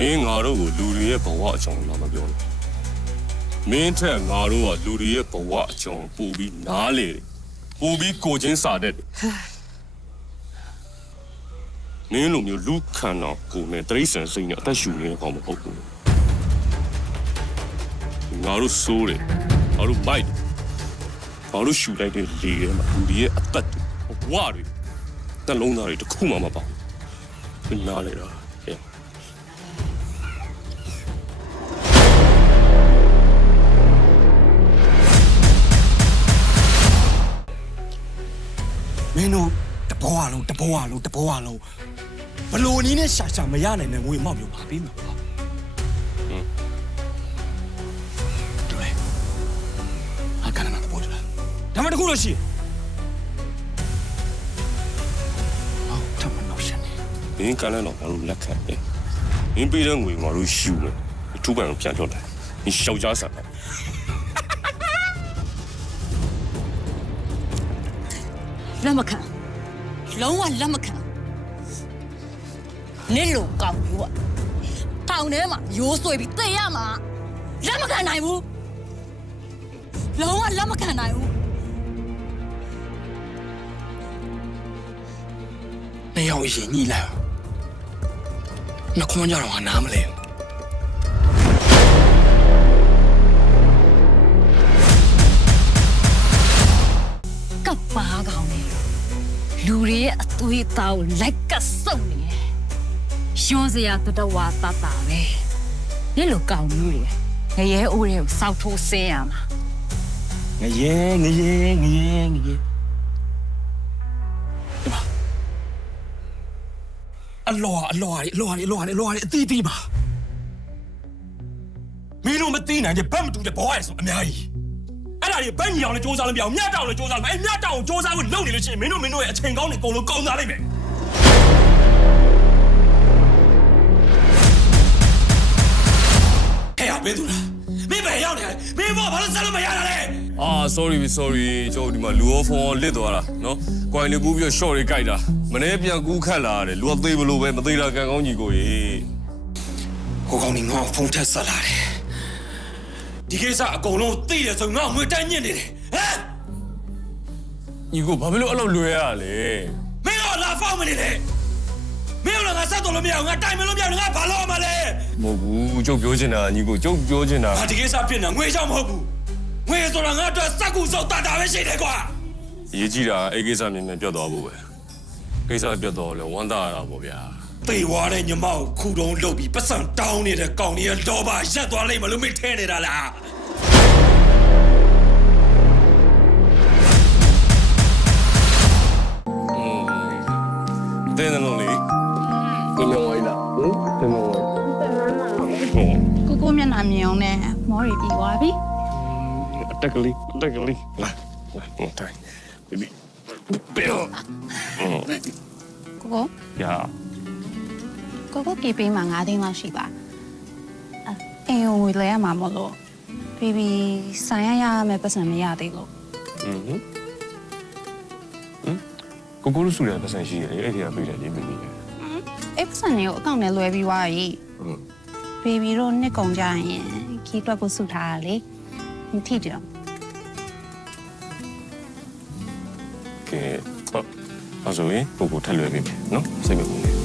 မင်းငါတို့ကိုလူတွေရဲ့ဘဝအကြောင်းလာမပြောနဲ့မင်းထက်ငါတို့ကလူတွေရဲ့ဘဝအကြောင်းပို့ပြီးနားလေတယ်ပို့ပြီးကိုချင်းစာတဲ့မင်းလိုမျိုးလူခန္ဓာကိုယ်နဲ့တရိษံစိတ်နဲ့အသက်ရှူနေတဲ့ကောင်မဟုတ်ဘူးငါတို့စိုးတယ်ငါတို့မိုက်ငါတို့ရှူလိုက်တဲ့လေထဲမှာလူတွေရဲ့အသက်ဝါတွေနှလုံးသားတွေတစ်ခုမှမပေါ့မနားလေတော့မင်းတို့တဘောအလုံးဘလို့နည်းနဲ့ရှာမရနိုင်တဲ့ငွေမောက်မျိုးပါပြီးမှာပါတို့လေအခါနာတဘောလားဒါမှတခုလို့ရှိဟုတ်ထမလို့ရှင်မင်းကလည်းတော့ငါတို့လက်ခံတယ်မင်းပေးတဲ့ငွေငါတို့ရှူမယ်ထူးပန်ကိုပြန်ထွက်လာမင်းရှောက်ကြဆန်တယ်လက်မခံလုံးဝလက်မခံနစ်လို့ကောင်းပြီပေါ့တောင်ထဲမှာရိုးဆွေပြီးသိရမှာလက်မခံနိုင်ဘူးလုံးဝလက်မခံနိုင်ဘူးနေအောင်ရင်ညှိလိုက်နှခွန်းကြတော့ငါနားမလဲကပ်ပါကောင်းနေလူတွေရဲ့အသွေးအသားကိုလိုက်ကစုပ်နေတယ်ရွှန်းစရာတတဝါတတာပဲနစ်လို့ကောင်းမျိုးတွေငရဲအိုးတွေကိုစောက်ထိုးဆင်းရမှာငရဲအလောအတီးပါမင်းတို့မသိနိုင်တဲ့ဘက်မတူတဲ့ဘောရယ်ဆိုအများကြီးအဲ့ဒါတွေဘက်ညီအောင်လည်းစူးစမ်းလို့မရအောင်မြတ်တောင်လည်းစူးစမ်းလို့အဲ့မြတ်တောင်ကိုစူးစမ်းဖို့လုပ်နေလို့ရှိရင်မင်းတို့ရဲ့အချိန်ကောင်းတွေအကုန်လုံးကုန်သွားလိမ့်မယ်ဟဲ့ဘယ်သူလားမင်းဘယ်ရောက်နေလဲမင်းဘောဘာလို့ဆက်လို့မရတာလဲsorry ကျွန်တော်ဒီမှာလူရောဖုန်းလစ်သွားတာနော်ကွိုင်နေကူးပြီး short တွေကြိုက်တာမနေ့ပြန်ကူးခတ်လာတယ်လူကသေးဘလို့ပဲမသေးတာကံကောင်းကြီးကိုကြီးဟိုကောင်ကငါ့ဖုန်းထက်ဆက်လာတယ်ဒီကိစ္စအကုန်လုံးသိတယ်ဆိုငါ့ငွေတန်းညစ်နေတယ်ဟမ်ညီကိုဘာဖြစ်လို့အဲ့လိုလွယ်ရလဲမင်းတော့လာဖောက်မနေနဲ့မင်းတို့ငါဆက်တော်လို့မရအောင်ငါတိုင်မလို့မရအောင်ငါဘာလို့ရမှာလဲမဟုတ်ဘူးကျုပ်ပြောချင်တာညီကိုကျုပ်ပြောချင်တာဒီကိစ္စဖြစ်နေငွေကြောင့်မဟုတ်ဘူးငွေဆိုတာငါအတွက်စက်ကူစောက်တာပဲရှိတယ်ကွာအရေးကြီးတာအဲ့ကိစ္စမြင်ပြတ်သွားဖို့ပဲကိစ္စပြတ်သွားလဲဝမ်းသာရတာပေါ့ဗျာသေဝါတဲ့ညီမကိုခုတုံးလုတ်ပြီးပတ်စံတောင်းနေတဲ့ကောင်ကြီးရဲ့လောဘရက်သွားလိမ့်မလို့မင်းထဲနေတာလားတဲ့နော်လေဘယ်လိုဝိုင်းလားဘယ်လိုဝိုင်းကိုမျက်နှာမြင်အောင်နဲ့မောရီပြီးသွားပြီအတက်ကလေးလာထိုင်ဘီဘီဘယ်ကိုယာကိုကေပေးမှာ9သိန်းလောက်ရှိပါအိမ်ကိုလဲရမှာမလို့ဘီဘီဆိုင်ရမယ်ပတ်စံမရသေးလို့ကိုလူစုရပတ်စံရှိရတယ်အဲ့ဒီကပေးတယ်ဒီမင်းကြီးအဲ့ပတ်စံကိုအကောင့်နဲ့လွှဲပြီးသွားပြီဘီဘီတို့နှစ်ကုန်ကြရင်ခီးတွက်ဖို့စုထားတာလေမထိတယ်ကဲဟုတ်အဲ့ဆိုရင်ကိုထက်လွှဲပေးမယ်နော်စိတ်မပူနဲ့